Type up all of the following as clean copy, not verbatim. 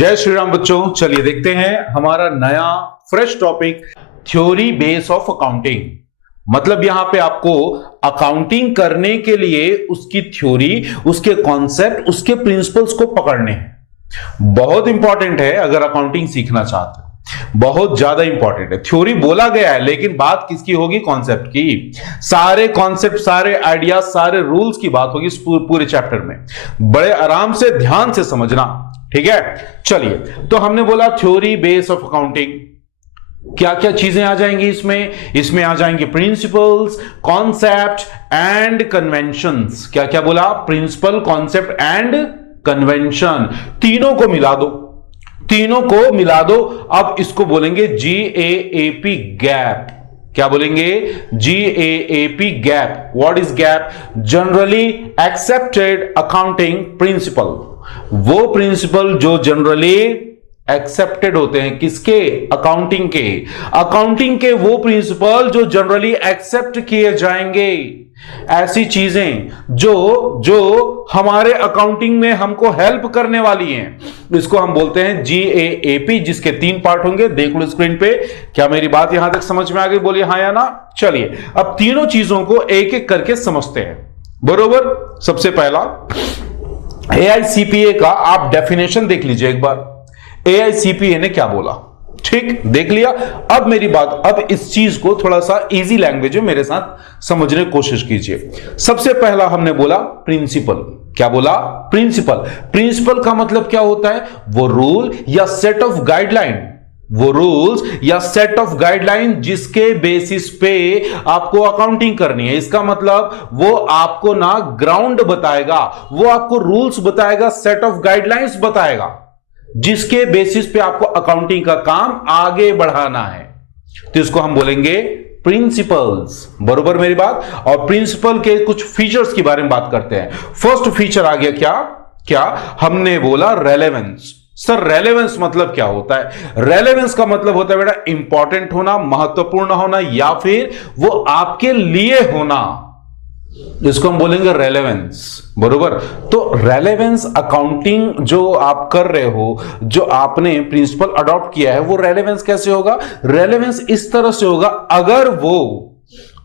जय श्री राम बच्चों, चलिए देखते हैं हमारा नया fresh topic theory base of accounting. मतलब यहां पे आपको अकाउंटिंग करने के लिए उसकी थ्योरी, उसके कॉन्सेप्ट, उसके प्रिंसिपल्स को पकड़ने हैं। बहुत इंपॉर्टेंट है अगर अकाउंटिंग सीखना चाहते हो, बहुत ज्यादा इंपॉर्टेंट है। थ्योरी बोला गया है लेकिन बात किसकी होगी? कॉन्सेप्ट की। सारे कॉन्सेप्ट, सारे आइडियाज, सारे रूल्स की बात होगी इस पूरे चैप्टर में। बड़े आराम से ध्यान से समझना, ठीक है। चलिए, तो हमने बोला थ्योरी बेस ऑफ अकाउंटिंग, क्या क्या चीजें आ जाएंगी इसमें आ जाएंगे प्रिंसिपल्स, कॉन्सेप्ट एंड कन्वेंशंस। क्या क्या बोला? Principle, concept and convention. तीनों को मिला दो। अब इसको बोलेंगे GAAP गैप। क्या बोलेंगे? GAAP gap. What is gap? Generally accepted accounting principle. वो प्रिंसिपल जो जनरली एक्सेप्टेड होते हैं, किसके? अकाउंटिंग के वो प्रिंसिपल जो जनरली एक्सेप्ट किए जाएंगे। ऐसी चीजें जो हमारे अकाउंटिंग में हमको हेल्प करने वाली हैं, इसको हम बोलते हैं GAAP, जिसके 3 पार्ट होंगे। देख लो स्क्रीन पे। क्या मेरी बात यहां तक समझ में आ गई? बोलिए हाँ या ना। चलिए, अब तीनों चीजों को एक एक करके समझते हैं। बरोबर। सबसे पहला AICPA का आप डेफिनेशन देख लीजिए एक बार। AICPA ने क्या बोला? ठीक, देख लिया। अब मेरी बात, अब इस चीज को थोड़ा सा इजी लैंग्वेज में मेरे साथ समझने की कोशिश कीजिए। सबसे पहला हमने बोला प्रिंसिपल। क्या बोला? प्रिंसिपल का मतलब क्या होता है? वो रूल या सेट ऑफ गाइडलाइन, जिसके बेसिस पे आपको अकाउंटिंग करनी है। इसका मतलब वो आपको ना ग्राउंड बताएगा, वो आपको रूल्स बताएगा, सेट ऑफ गाइडलाइंस बताएगा, जिसके बेसिस पे आपको अकाउंटिंग का काम आगे बढ़ाना है। तो इसको हम बोलेंगे प्रिंसिपल्स। बरोबर मेरी बात। और प्रिंसिपल के कुछ फीचर्स के बारे में बात करते हैं। फर्स्ट फीचर आ गया क्या? हमने बोला रेलेवेंस। सर रेलेवेंस मतलब क्या होता है? रेलेवेंस का मतलब होता है बेटा इंपॉर्टेंट होना, महत्वपूर्ण होना, या फिर वो आपके लिए होना। इसको हम बोलेंगे रेलेवेंस। बरोबर। तो रेलेवेंस अकाउंटिंग जो आप कर रहे हो, जो आपने प्रिंसिपल अडॉप्ट किया है, वो रेलेवेंस कैसे होगा? रेलेवेंस इस तरह से होगा, अगर वो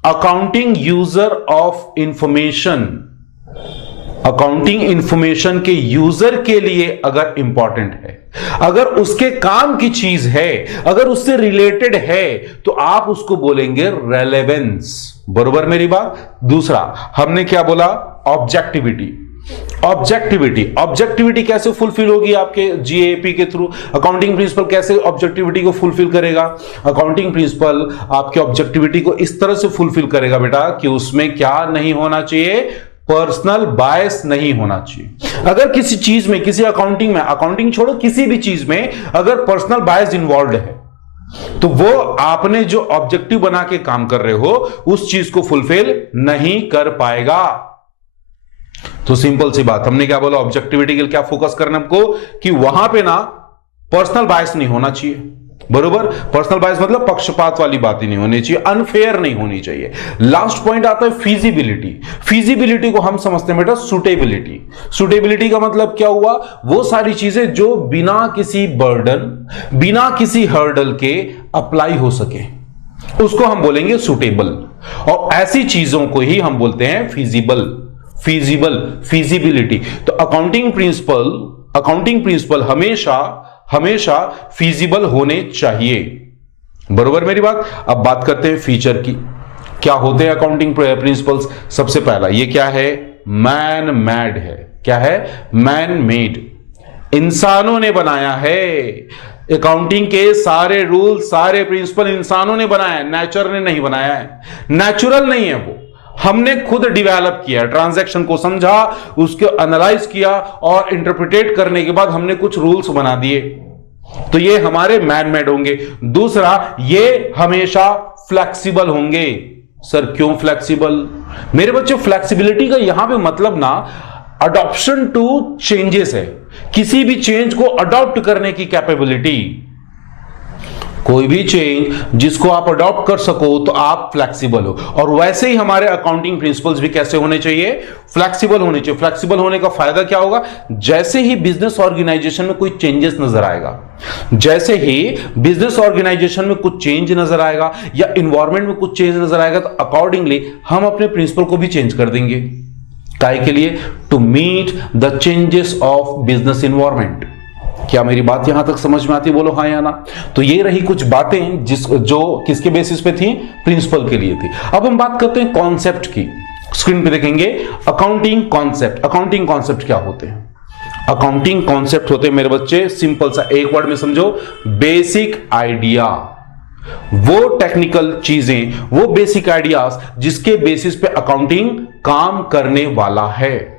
accounting user of information, accounting information के यूजर के लिए अगर इंपॉर्टेंट है, अगर उसके काम की चीज है, अगर उससे रिलेटेड है, तो आप उसको बोलेंगे रेलेवेंस। बरोबर मेरी बात। दूसरा हमने क्या बोला? ऑब्जेक्टिविटी कैसे फुलफिल होगी आपके GAAP के थ्रू? अकाउंटिंग प्रिंसिपल कैसे ऑब्जेक्टिविटी को फुलफिल करेगा? अकाउंटिंग प्रिंसिपल आपके ऑब्जेक्टिविटी को इस तरह से फुलफिल करेगा बेटा कि उसमें क्या नहीं होना चाहिए? पर्सनल बायस नहीं होना चाहिए। अगर किसी चीज में, किसी अकाउंटिंग छोड़ो, किसी भी चीज में अगर पर्सनल बायस इन्वॉल्व है, तो वो आपने जो ऑब्जेक्टिव बना के काम कर रहे हो, उस चीज को फुलफिल नहीं कर पाएगा। तो सिंपल सी बात, हमने क्या बोला? ऑब्जेक्टिविटी के लिए क्या फोकस करना हमको? कि वहां पे ना पर्सनल बायस नहीं होना चाहिए। बरोबर। पर्सनल बायस मतलब पक्षपात वाली बात ही नहीं होनी चाहिए, अनफेयर नहीं होनी चाहिए। लास्ट पॉइंट आता है फिजिबिलिटी को हम समझते हैं बेटा सुटेबिलिटी का मतलब क्या हुआ? वो सारी चीजें जो बिना किसी बर्डन, बिना किसी हर्डल के अप्लाई हो सके, उसको हम बोलेंगे सुटेबल। और ऐसी चीजों को ही हम बोलते हैं फिजिबिलिटी। तो अकाउंटिंग प्रिंसिपल हमेशा फिजिबल होने चाहिए। बरोबर मेरी बात। अब बात करते हैं फीचर की। क्या होते हैं अकाउंटिंग प्रिंसिपल्स? सबसे पहला ये क्या है? मैन मेड है। क्या है? Man made. इंसानों ने बनाया है। अकाउंटिंग के सारे रूल, सारे प्रिंसिपल इंसानों ने बनाया है, नेचर ने नहीं बनाया है। नेचुरल नहीं है वो, हमने खुद डिवेलप किया। ट्रांजैक्शन को समझा, उसको एनालाइज किया और इंटरप्रिटेट करने के बाद हमने कुछ रूल्स बना दिए। तो ये हमारे मैन मेड होंगे। दूसरा, ये हमेशा फ्लेक्सिबल होंगे। सर क्यों फ्लेक्सिबल? मेरे बच्चों, फ्लेक्सिबिलिटी का यहां पे मतलब ना अडॉप्शन टू चेंजेस है, किसी भी चेंज को अडॉप्ट करने की कैपेबिलिटी। कोई भी चेंज जिसको आप अडॉप्ट कर सको तो आप फ्लेक्सिबल हो। और वैसे ही हमारे अकाउंटिंग प्रिंसिपल्स भी कैसे होने चाहिए? फ्लेक्सिबल होने चाहिए। फ्लेक्सिबल होने का फायदा क्या होगा? जैसे ही बिजनेस ऑर्गेनाइजेशन में कोई चेंजेस नजर आएगा, जैसे ही बिजनेस ऑर्गेनाइजेशन में कुछ चेंज नजर आएगा या इन्वायरमेंट में कुछ चेंज नजर आएगा, तो अकॉर्डिंगली हम अपने प्रिंसिपल को भी चेंज कर देंगे। काहे के लिए? To meet the changes of business environment. क्या मेरी बात यहां तक समझ में आती है? बोलो हाँ या ना। तो ये रही कुछ बातें जो किसके बेसिस पे थी? प्रिंसिपल के लिए थी। अब हम बात करते हैं कॉन्सेप्ट की। स्क्रीन पे देखेंगे अकाउंटिंग कॉन्सेप्ट। अकाउंटिंग कॉन्सेप्ट क्या होते हैं? अकाउंटिंग कॉन्सेप्ट होते हैं मेरे बच्चे, सिंपल सा एक वर्ड में समझो, बेसिक आइडिया। वो टेक्निकल चीजें, वो बेसिक आइडियाज जिसके बेसिस पे अकाउंटिंग काम करने वाला है।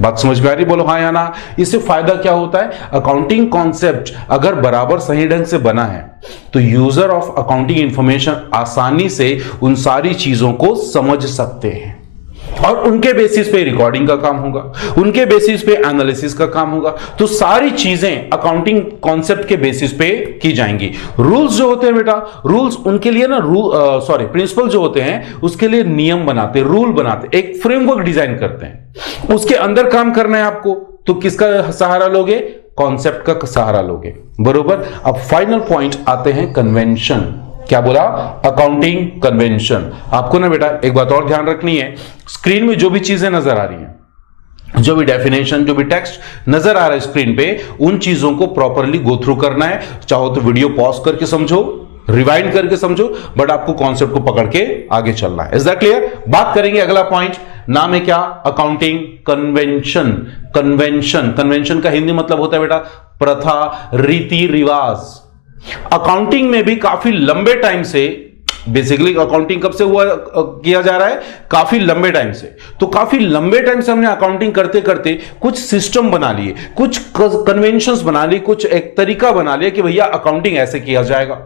बात समझ में आ रही? बोलो हाँ या ना। इससे फायदा क्या होता है? अकाउंटिंग कॉन्सेप्ट अगर बराबर सही ढंग से बना है तो यूजर ऑफ अकाउंटिंग इंफॉर्मेशन आसानी से उन सारी चीजों को समझ सकते हैं और उनके बेसिस पे रिकॉर्डिंग का काम होगा, उनके बेसिस पे एनालिसिस का काम होगा। तो सारी चीजें अकाउंटिंग कॉन्सेप्ट के बेसिस पे की जाएंगी। रूल्स जो होते हैं बेटा, रूल्स उनके लिए ना प्रिंसिपल जो होते हैं उसके लिए नियम बनाते, रूल बनाते, एक फ्रेमवर्क डिजाइन करते हैं। उसके अंदर काम करना है आपको, तो किसका सहारा लोगे? कॉन्सेप्ट का सहारा लोगे, बरोबर। अब फाइनल पॉइंट आते हैं कन्वेंशन। क्या बोला? Accounting convention. आपको ना बेटा एक बात और ध्यान रखनी है, स्क्रीन में जो भी चीजें नजर आ रही हैं, जो भी डेफिनेशन, जो भी टेक्स्ट नजर आ रहा है स्क्रीन पे, उन चीजों को प्रॉपरली गो थ्रू करना है। चाहो तो वीडियो पॉज करके समझो, रिवाइंड करके समझो, बट आपको कॉन्सेप्ट को पकड़ के आगे चलना है। Is that clear? बात करेंगे अगला पॉइंट, नाम है क्या? Accounting convention. कन्वेंशन, कन्वेंशन का हिंदी मतलब होता है बेटा प्रथा, रीति रिवाज। अकाउंटिंग में भी काफी लंबे टाइम से, बेसिकली अकाउंटिंग कब से हुआ किया जा रहा है? काफी लंबे टाइम से। तो काफी लंबे टाइम से हमने अकाउंटिंग करते करते कुछ सिस्टम बना लिए, कुछ कन्वेंशंस बना लिए, कुछ एक तरीका बना लिया कि भैया अकाउंटिंग ऐसे किया जाएगा।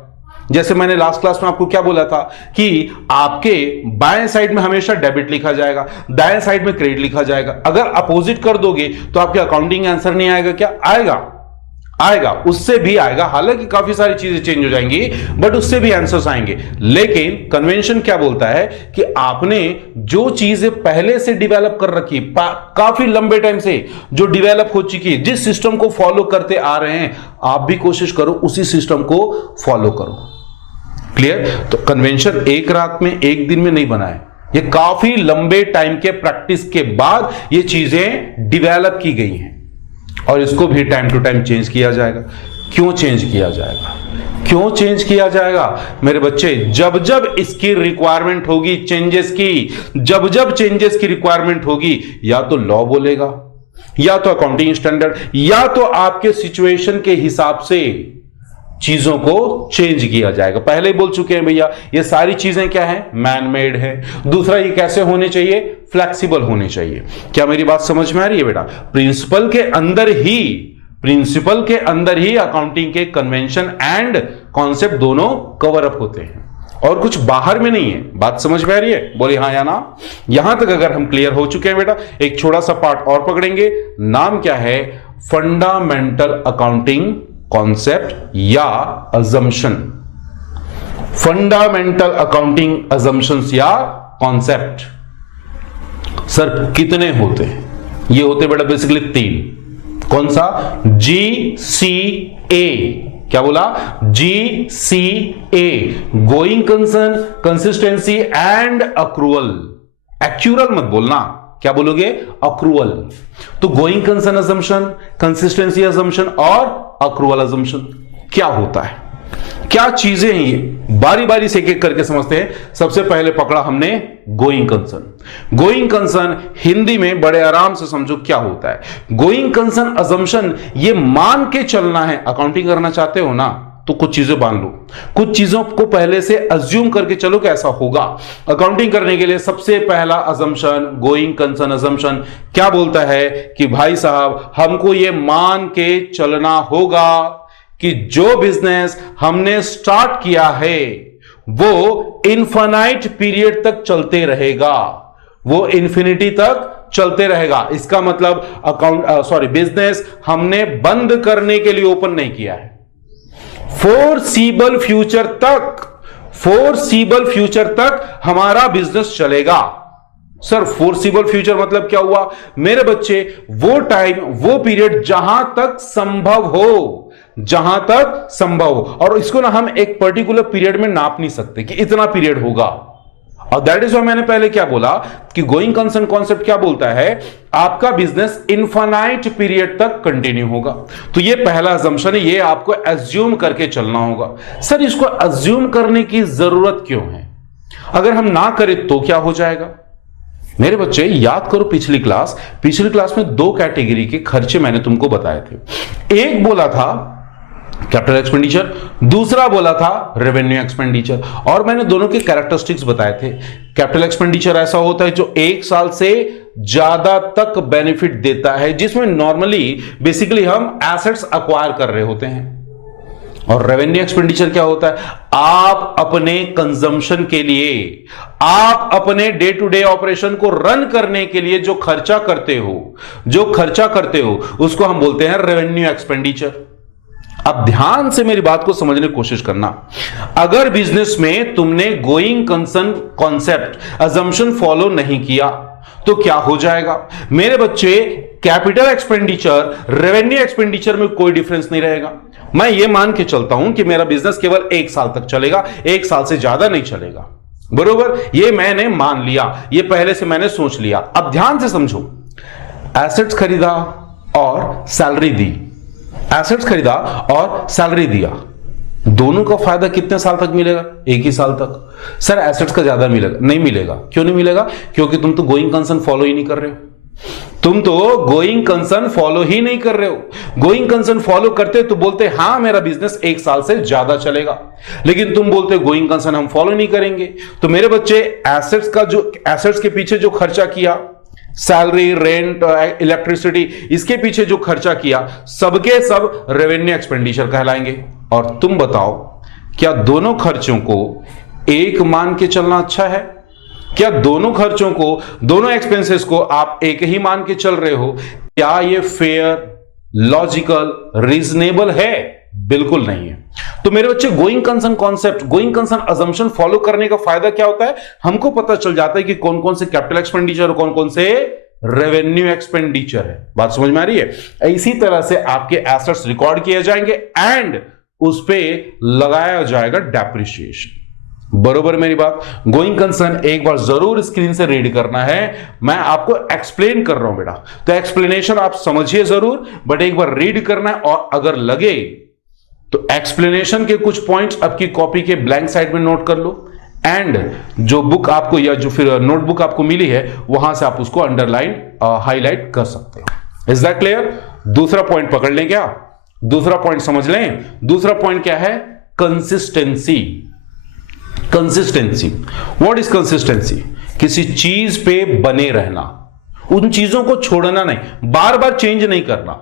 जैसे मैंने लास्ट क्लास में आपको क्या बोला था कि आपके बाएं साइड में हमेशा डेबिट लिखा जाएगा, दाएं साइड में क्रेडिट लिखा जाएगा। अगर अपोजिट कर दोगे तो आपके अकाउंटिंग आंसर नहीं आएगा। क्या आएगा? आएगा, उससे भी आएगा। हालांकि काफी सारी चीजें चेंज हो जाएंगी बट उससे भी आंसर्स आएंगे। लेकिन कन्वेंशन क्या बोलता है कि आपने जो चीजें पहले से डेवलप कर रखी, काफी लंबे टाइम से जो डेवलप हो चुकी है, जिस सिस्टम को फॉलो करते आ रहे हैं, आप भी कोशिश करो उसी सिस्टम को फॉलो करो। क्लियर? तो कन्वेंशन एक रात में, एक दिन में नहीं बना है, ये काफी लंबे टाइम के प्रैक्टिस के बाद ये चीजें डेवलप की गई हैं और इसको भी टाइम टू टाइम चेंज किया जाएगा। क्यों चेंज किया जाएगा? क्यों चेंज किया जाएगा मेरे बच्चे? जब जब इसकी रिक्वायरमेंट होगी चेंजेस की, जब जब चेंजेस की रिक्वायरमेंट होगी, या तो लॉ बोलेगा, या तो अकाउंटिंग स्टैंडर्ड, या तो आपके सिचुएशन के हिसाब से चीजों को चेंज किया जाएगा। पहले ही बोल चुके हैं भैया, ये सारी चीजें क्या है? मैन मेड है। दूसरा, ये कैसे होने चाहिए? फ्लेक्सिबल होने चाहिए। क्या मेरी बात समझ में आ रही है बेटा? प्रिंसिपल के अंदर ही अकाउंटिंग के कन्वेंशन एंड कॉन्सेप्ट दोनों कवर अप होते हैं और कुछ बाहर में नहीं है। बात समझ में आ रही है? बोले हाँ या ना। यहां तक अगर हम क्लियर हो चुके हैं बेटा, एक छोटा सा पार्ट और पकड़ेंगे। नाम क्या है? फंडामेंटल अकाउंटिंग कॉन्सेप्ट या अजम्पशन। फंडामेंटल अकाउंटिंग अजम्पशंस या कॉन्सेप्ट। सर कितने होते हैं? ये होते बेटा बेसिकली 3। कौन सा? GCA। क्या बोला? GCA, going concern, consistency and accrual. Actual मत बोलना, क्या बोलोगे? अक्रूवल। तो going concern assumption, consistency assumption और अक्रूवल अजम्पशन क्या होता है? क्या चीजें हैं ये? बारी बारी से एक एक करके समझते हैं। सबसे पहले पकड़ा हमने going concern. Going concern Hindi में बड़े आराम से समझो क्या होता है। गोइंग कंसर्न अजम्पशन, ये मान के चलना है। अकाउंटिंग करना चाहते हो ना, तो कुछ चीजें मान लो, कुछ चीजों को पहले से अज्यूम करके चलो कि ऐसा होगा। अकाउंटिंग करने के लिए सबसे पहला अजम्पशन, गोइंग कंसर्न अजम्पशन क्या बोलता है कि भाई साहब, हमको ये मान के चलना होगा कि जो बिजनेस हमने स्टार्ट किया है वो इनफाइनाइट पीरियड तक चलते रहेगा, वो इंफिनिटी तक चलते रहेगा। इसका मतलब बिजनेस हमने बंद करने के लिए ओपन नहीं किया है। फोरसीबल फ्यूचर तक हमारा बिजनेस चलेगा। सर फोरसीबल फ्यूचर मतलब क्या हुआ मेरे बच्चे? वो टाइम, वो पीरियड जहां तक संभव हो, और इसको ना हम एक पर्टिकुलर पीरियड में नाप नहीं सकते कि इतना पीरियड होगा। और दैट इज व्हाई मैंने पहले क्या बोला कि गोइंग कंसर्न कॉन्सेप्ट क्या बोलता है, आपका बिजनेस इनफाइनाइट पीरियड तक कंटिन्यू होगा। तो ये पहला अजम्पशन है, ये आपको एज्यूम करके चलना होगा। सर इसको एज्यूम करने की जरूरत क्यों है? अगर हम ना करें तो क्या हो जाएगा? मेरे बच्चे याद करो पिछली क्लास में दो कैटेगरी के खर्चे मैंने तुमको बताए थे। एक बोला था कैपिटल एक्सपेंडिचर, दूसरा बोला था रेवेन्यू एक्सपेंडिचर, और मैंने दोनों के कैरेक्टरिस्टिक्स बताए थे। कैपिटल एक्सपेंडिचर ऐसा होता है जो 1 साल से ज्यादा तक बेनिफिट देता है, जिसमें नॉर्मली बेसिकली हम एसेट्स एक्वायर कर रहे होते हैं। और रेवेन्यू एक्सपेंडिचर क्या होता है? आप अपने कंजम्पशन के लिए, आप अपने डे टू डे ऑपरेशन को रन करने के लिए जो खर्चा करते हो उसको हम बोलते हैं रेवेन्यू एक्सपेंडिचर। अब ध्यान से मेरी बात को समझने की कोशिश करना। अगर बिजनेस में तुमने going concern concept assumption follow नहीं किया तो क्या हो जाएगा मेरे बच्चे? कैपिटल एक्सपेंडिचर रेवेन्यू एक्सपेंडिचर में कोई डिफरेंस नहीं रहेगा। मैं ये मान के चलता हूं कि मेरा बिजनेस केवल 1 साल तक चलेगा, 1 साल से ज्यादा नहीं चलेगा, बरोबर? ये मैंने मान लिया, ये पहले से मैंने सोच लिया। अब ध्यान से समझो, एसेट्स खरीदा और सैलरी दी, एसेट्स खरीदा और सैलरी दिया, दोनों का फायदा कितने साल तक मिलेगा? 1 ही साल तक। सर एसेट्स का ज्यादा मिलेगा? नहीं मिलेगा। क्यों नहीं मिलेगा? क्योंकि तुम तो गोइंग कंसर्न फॉलो ही नहीं कर रहे हो। गोइंग कंसर्न फॉलो करते तो बोलते हां मेरा बिजनेस 1 साल से ज्यादा चलेगा, लेकिन तुम बोलते गोइंग कंसर्न हम फॉलो नहीं करेंगे। तो मेरे बच्चे एसेट्स के पीछे जो खर्चा किया, सैलरी, रेंट, इलेक्ट्रिसिटी, इसके पीछे जो खर्चा किया, सबके सब रेवेन्यू एक्सपेंडिचर कहलाएंगे। और तुम बताओ क्या दोनों खर्चों को एक मान के चलना अच्छा है? क्या दोनों खर्चों को, दोनों एक्सपेंसेस को आप एक ही मान के चल रहे हो? क्या ये फेयर, लॉजिकल, रीजनेबल है? बिल्कुल नहीं है। तो मेरे बच्चे going concern concept, going concern assumption follow करने का फायदा क्या होता है? हमको पता चल जाता है कि कौन कौन से कैपिटल एक्सपेंडिचर और कौन कौन से रेवेन्यू एक्सपेंडिचर है। बात समझ में आ रही है? इसी तरह से आपके एसेट्स रिकॉर्ड किए जाएंगे एंड उस पे लगाया जाएगा डेप्रिसिएशन। बरोबर मेरी बात? गोइंग कंसर्न एक बार जरूर स्क्रीन से रीड करना है, मैं आपको एक्सप्लेन कर रहा हूं बेटा, तो एक्सप्लेनेशन आप समझिए जरूर, बट एक बार रीड करना है। और अगर लगे तो एक्सप्लेनेशन के कुछ पॉइंट्स आपकी कॉपी के ब्लैंक साइड में नोट कर लो, एंड जो बुक आपको या जो फिर नोटबुक आपको मिली है वहां से आप उसको अंडरलाइन, हाईलाइट कर सकते हो। Is that clear? दूसरा पॉइंट पकड़ लें क्या? दूसरा पॉइंट समझ लें। दूसरा पॉइंट क्या है? Consistency. Consistency, what is consistency? किसी चीज पे बने रहना, उन चीजों को छोड़ना नहीं, बार बार चेंज नहीं करना,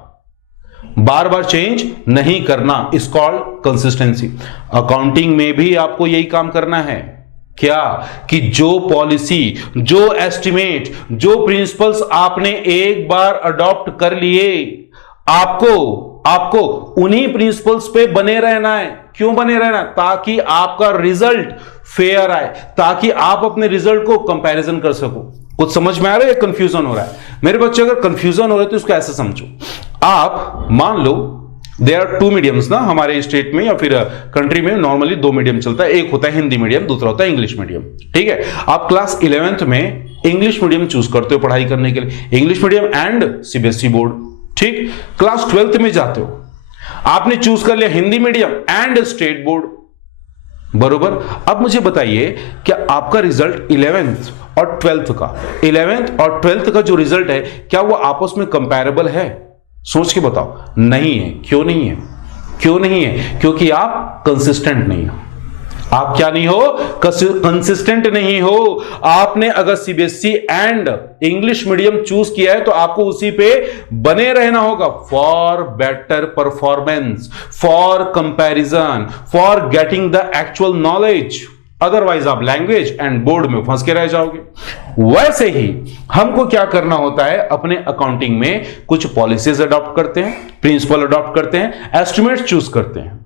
बार बार चेंज नहीं करना, इज कॉल्ड कंसिस्टेंसी। अकाउंटिंग में भी आपको यही काम करना है क्या? कि जो पॉलिसी, जो एस्टिमेट, जो प्रिंसिपल्स आपने एक बार अडॉप्ट कर लिए, आपको उन्हीं प्रिंसिपल्स पे बने रहना है। क्यों बने रहना? ताकि आपका रिजल्ट फेयर आए, ताकि आप अपने रिजल्ट को कंपैरिजन कर सको। कुछ समझ में आ रहा है या कंफ्यूजन हो रहा है? मेरे बच्चे अगर कंफ्यूजन हो रहा है तो इसको ऐसे समझो, आप मान लो देयर आर 2 मीडियम्स ना हमारे स्टेट में या फिर कंट्री में नॉर्मली 2 मीडियम चलता है, एक होता है हिंदी मीडियम, दूसरा होता है इंग्लिश मीडियम। ठीक है, आप क्लास 11th में इंग्लिश मीडियम चूज करते हो पढ़ाई करने के लिए, English medium and CBSE board. ठीक, क्लास 12th में जाते हो, आपने चूज कर लिया Hindi medium and state board, बरोबर? अब मुझे बताइए क्या आपका रिजल्ट 11th और 12th का, 11th और 12th का जो रिजल्ट है क्या वो आपस में कंपैरेबल है? सोच के बताओ। नहीं है। क्यों नहीं है? क्यों नहीं है? क्योंकि आप कंसिस्टेंट नहीं हो। आप क्या नहीं हो? कंसिस्टेंट नहीं हो। आपने अगर CBSE and English medium choose किया है तो आपको उसी पे बने रहना होगा, for better performance, for comparison, for getting the actual knowledge. Otherwise आप लैंग्वेज एंड बोर्ड में फंस के रह जाओगे। वैसे ही हमको क्या करना होता है, अपने अकाउंटिंग में कुछ पॉलिसीज अडॉप्ट करते हैं, प्रिंसिपल अडॉप्ट करते हैं, एस्टिमेट चूज करते हैं।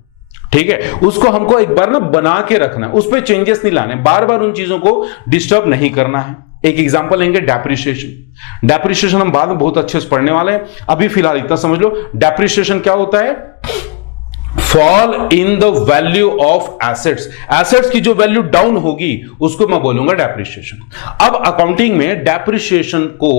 ठीक है, उसको हमको एक बार ना बना के रखना है, उस पर चेंजेस नहीं लाने, बार बार उन चीजों को डिस्टर्ब नहीं करना है। एक एग्जांपल लेंगे डेप्रिसिएशन। डेप्रिसिएशन हम बाद में बहुत अच्छे से पढ़ने वाले हैं, अभी फिलहाल इतना समझ लो। डेप्रिसिएशन क्या होता है? Fall in the value of assets. Assets की जो वैल्यू डाउन होगी उसको मैं बोलूंगा डेप्रिसिएशन। अब अकाउंटिंग में डेप्रिसिएशन को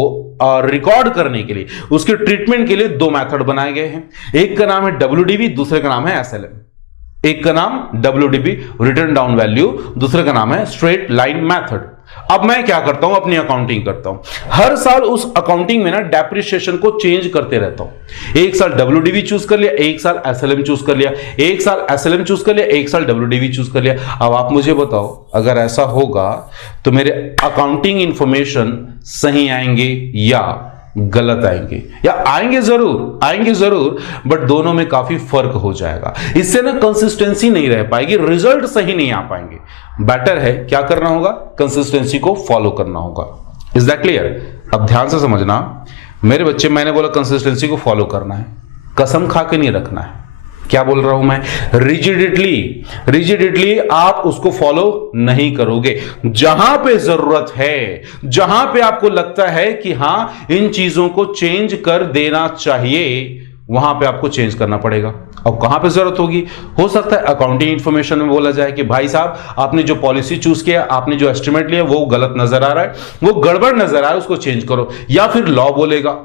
रिकॉर्ड करने के लिए, उसके ट्रीटमेंट के लिए दो मेथड बनाए गए हैं। एक का नाम है WDV, दूसरे का नाम है SLM। एक का नाम WDV रिटर्न डाउन वैल्यू, दूसरे का नाम है स्ट्रेट लाइन मेथड। अब मैं क्या करता हूं, अपनी अकाउंटिंग करता हूं, हर साल उस अकाउंटिंग में ना डेप्रिसिएशन को चेंज करते रहता हूं। एक साल WDV चूज कर लिया, एक साल SLM चूज कर लिया, एक साल SLM चूज कर लिया, एक साल WDV चूज कर लिया। अब आप मुझे बताओ, अगर ऐसा होगा तो मेरे अकाउंटिंग इंफॉर्मेशन सही आएंगे या गलत आएंगे? या आएंगे जरूर, बट दोनों में काफी फर्क हो जाएगा। इससे ना कंसिस्टेंसी नहीं रह पाएगी, रिजल्ट सही नहीं आ पाएंगे। बेटर है क्या करना होगा, कंसिस्टेंसी को फॉलो करना होगा। Is that clear? अब ध्यान से समझना मेरे बच्चे, मैंने बोला कंसिस्टेंसी को फॉलो करना है, कसम खा के नहीं रखना है। क्या बोल रहा हूं मैं? रिजिडिटली आप उसको फॉलो नहीं करोगे। जहां पे जरूरत है, जहां पे आपको लगता है कि हां इन चीजों को चेंज कर देना चाहिए, वहां पे आपको चेंज करना पड़ेगा। अब कहां पे जरूरत होगी? हो सकता है अकाउंटिंग इंफॉर्मेशन में बोला जाए कि भाई साहब आपने जो पॉलिसी चूज किया, आपने जो एस्टिमेट लिया वो गलत नजर आ रहा है, वो गड़बड़ नजर आ रहा है, उसको चेंज करो। या फिर लॉ बोलेगा,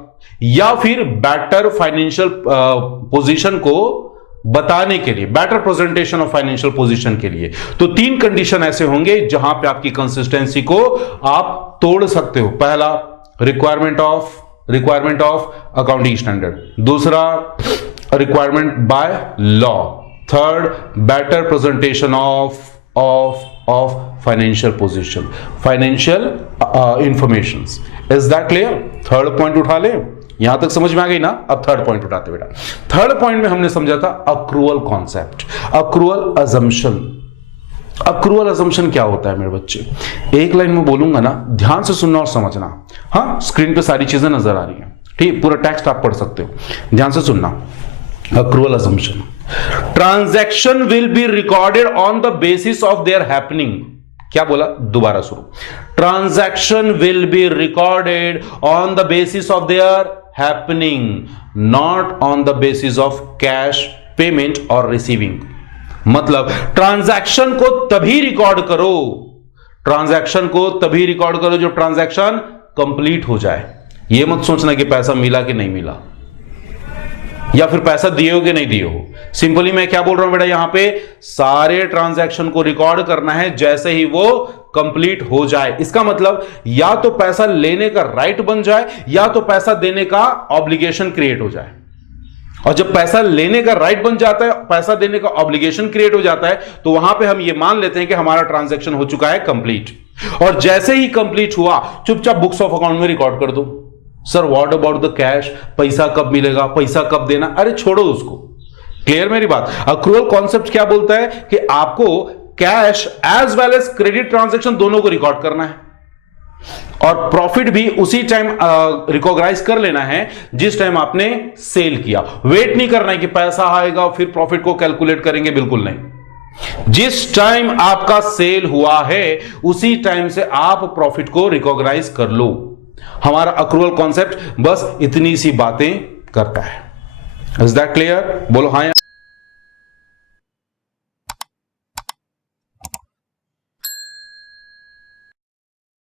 या फिर बेटर फाइनेंशियल पोजीशन को बताने के लिए, better presentation of financial position के लिए। तो तीन कंडीशन ऐसे होंगे जहां पे आपकी कंसिस्टेंसी को आप तोड़ सकते हो। पहला, रिक्वायरमेंट ऑफ अकाउंटिंग स्टैंडर्ड, दूसरा requirement by law, third better presentation of financial position, financial information. Is that clear? Third point उठा ले, यहां तक समझ में आ गई ना? अब थर्ड पॉइंट उठाते बेटा। थर्ड पॉइंट में हमने समझा था accrual concept, accrual assumption. Accrual assumption क्या होता है मेरे बच्चे? एक लाइन में बोलूंगा ना, ध्यान से सुनना और समझना। हाँ, स्क्रीन पे सारी चीजें नजर आ रही हैं, ठीक, पूरा टेक्स्ट आप पढ़ सकते हो, ध्यान से सुनना। Accrual assumption, transaction will be recorded on the basis of their happening. क्या बोला? दोबारा शुरू। Transaction will be recorded on the basis of their happening, not on the basis of cash payment और रिसीविंग। मतलब ट्रांजैक्शन को तभी record करो, transaction को तभी रिकॉर्ड करो जो ट्रांजैक्शन कंप्लीट हो जाए। यह मत सोचना कि पैसा मिला कि नहीं मिला, या फिर पैसा दिए हो कि नहीं दिए हो। सिंपली मैं क्या बोल रहा हूं बेटा, यहां पे सारे ट्रांजैक्शन को रिकॉर्ड करना है जैसे ही वो कंप्लीट हो जाए। इसका मतलब या तो पैसा लेने का राइट बन जाए, या तो पैसा देने का ऑब्लिगेशन क्रिएट हो जाए। और जब पैसा लेने का राइट बन जाता है, पैसा देने का ऑब्लिगेशन क्रिएट हो जाता है, तो वहां पे हम ये मान लेते हैं कि हमारा ट्रांजैक्शन हो चुका है कंप्लीट। और जैसे ही कंप्लीट हुआ, चुपचाप बुक्स ऑफ अकाउंट में रिकॉर्ड कर दो। Sir what about the cash, पैसा कब मिलेगा, पैसा कब देना, अरे छोड़ो उसको। क्लियर मेरी बात? अक्रूअल कॉन्सेप्ट क्या बोलता है कि आपको cash as well as credit transaction दोनों को रिकॉर्ड करना है, और प्रॉफिट भी उसी टाइम रिकॉग्नाइज कर लेना है जिस टाइम आपने सेल किया। वेट नहीं करना है कि पैसा आएगा फिर प्रॉफिट को कैलकुलेट करेंगे, बिल्कुल नहीं। जिस टाइम आपका सेल हुआ है उसी टाइम से आप प्रॉफिट को रिकॉग्नाइज कर लो। हमारा अक्रूअल कॉन्सेप्ट बस इतनी सी बातें करता है। Is that clear? बोलो हाँ या